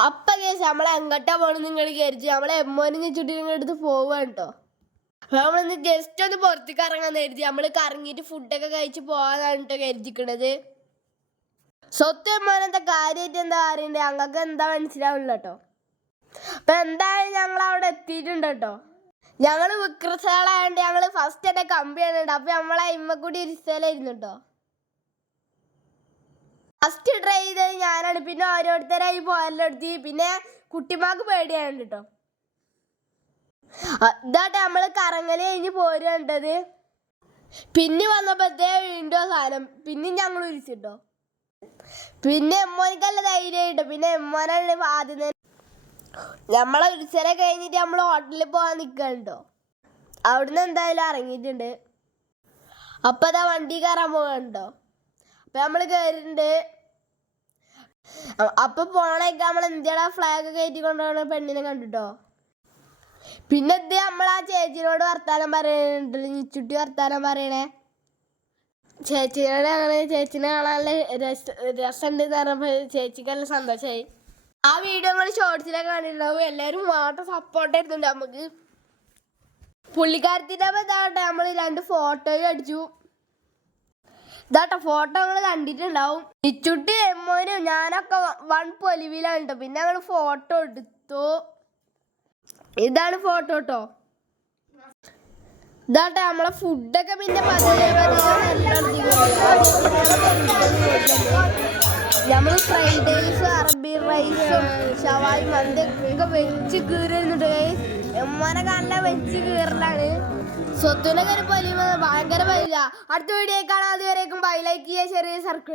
അപ്പൊ കേസ് നമ്മളെ എങ്ങോട്ടാ പോണെന്ന് നിങ്ങൾ വിചാരിച്ചു നമ്മളെ എമ്മോനും ചുട്ടി നിങ്ങളുടെ പോവാണ് പോവാ കേട്ടോ നമ്മളിന്ന് ജസ്റ്റ് ഒന്ന് പുറത്തേക്ക് ഇറങ്ങാൻ കരുതി. നമ്മൾ കറങ്ങിയിട്ട് ഫുഡൊക്കെ കഴിച്ച് പോകാനാണ് കേട്ടോ കരുതിക്കണത്. സ്വത്ത് എമ്മോനെന്താ കാര്യമായിട്ട് എന്താ അറിയണ്ടേ ഞങ്ങൾക്ക് എന്താ മനസ്സിലാവില്ല കേട്ടോ അപ്പൊ എന്തായാലും ഞങ്ങൾ അവിടെ എത്തിയിട്ടുണ്ട് കേട്ടോ ഞങ്ങൾ വിക്രസാളായോണ്ട് ഞങ്ങൾ ഫസ്റ്റ് തന്നെ കമ്പി ചെയ്യുന്നുണ്ട് അപ്പൊ നമ്മളെ ഇമ്മക്കൂടി ഒരു കേട്ടോ ഫസ്റ്റ് ട്രൈ ചെയ്തത് ഞാനാണ്. പിന്നെ ഓരോരുത്തരായി പോയാലെടുത്തി പിന്നെ കുട്ടിമാക്ക് പേടിയാണ് കേട്ടോ ഇതാട്ടെ നമ്മൾ കറങ്ങൽ കഴിഞ്ഞ് പോരുണ്ടത് പിന്നെ വന്നപ്പോഴത്തേ വീണ്ടും സാധനം. പിന്നെ ഞങ്ങൾ വിളിച്ചിട്ടോ. പിന്നെ എമ്മോനിക്കല്ല ധൈര്യം കിട്ടും പിന്നെ എമ്മോനാണ് ആദ്യം തന്നെ. നമ്മളെ കഴിഞ്ഞിട്ട് നമ്മൾ ഹോട്ടലിൽ പോകാൻ നിൽക്കണ്ടോ അവിടുന്ന് എന്തായാലും ഇറങ്ങിയിട്ടുണ്ട്. അപ്പൊ അതാ വണ്ടി കയറാൻ പോകണ്ടോ അപ്പൊ നമ്മൾ കയറിയിട്ടുണ്ട് അ- അപ്പൊ പോണേക്ക് നമ്മൾ ഇന്ത്യയുടെ ഫ്ലാഗ് കയറ്റി കൊണ്ടുപോകുന്ന പെണ്ണിനെ കണ്ടിട്ടോ? പിന്നെ ഇത് നമ്മൾ ആ ചേച്ചിനോട് വർത്താനം പറയുന്നുണ്ട് നിച്ചുട്ടി വർത്താനം പറയണേ? ചേച്ചിനോട് അങ്ങനെ ചേച്ചിനെ രസ രസമുണ്ട് എന്ന് പറഞ്ഞപ്പോൾ ചേച്ചിക്ക് നല്ല സന്തോഷമായി ആ വീഡിയോ നമ്മൾ ഷോർട്സിലൊക്കെ കണ്ടിട്ടുണ്ടാവും. എല്ലാവരും മാത്രം സപ്പോർട്ട് ആയിരുന്നുണ്ട് നമുക്ക് പുള്ളിക്കാരത്തിന്റെ ഇതാകട്ടെ നമ്മൾ രണ്ട് ഫോട്ടോയും അടിച്ചു. ഇതാട്ടെ ഫോട്ടോ നിങ്ങൾ കണ്ടിട്ടുണ്ടാവും. ഇച്ചുട്ടി എമ്മോനും ഞാനൊക്കെ വൺ പൊലിവിലാണ് കേട്ടോ. പിന്നെ ഞങ്ങൾ ഫോട്ടോ എടുത്തു. ഇതാണ് ഫോട്ടോ കേട്ടോ ഇതാട്ടെ നമ്മളെ ഫുഡൊക്കെ പിന്നെ പതിയെ നമ്മൾ ഫ്രൈഡ് റൈസ് അറബി റൈസും ഷവായി മന്തൊക്കെ വെച്ച് കീറുന്നുണ്ട് എമ്മാനെ നല്ല വെച്ച് കീറലാണ്. സ്വത്തുനൊക്കെ ഒരു പൊലിമ ഭയങ്കര അടുത്ത വീഡിയോ കാണാം. അതുവരേക്കും ബൈ ലൈക്ക് ചെയ്യുക ചെറിയ സർക്കിൾ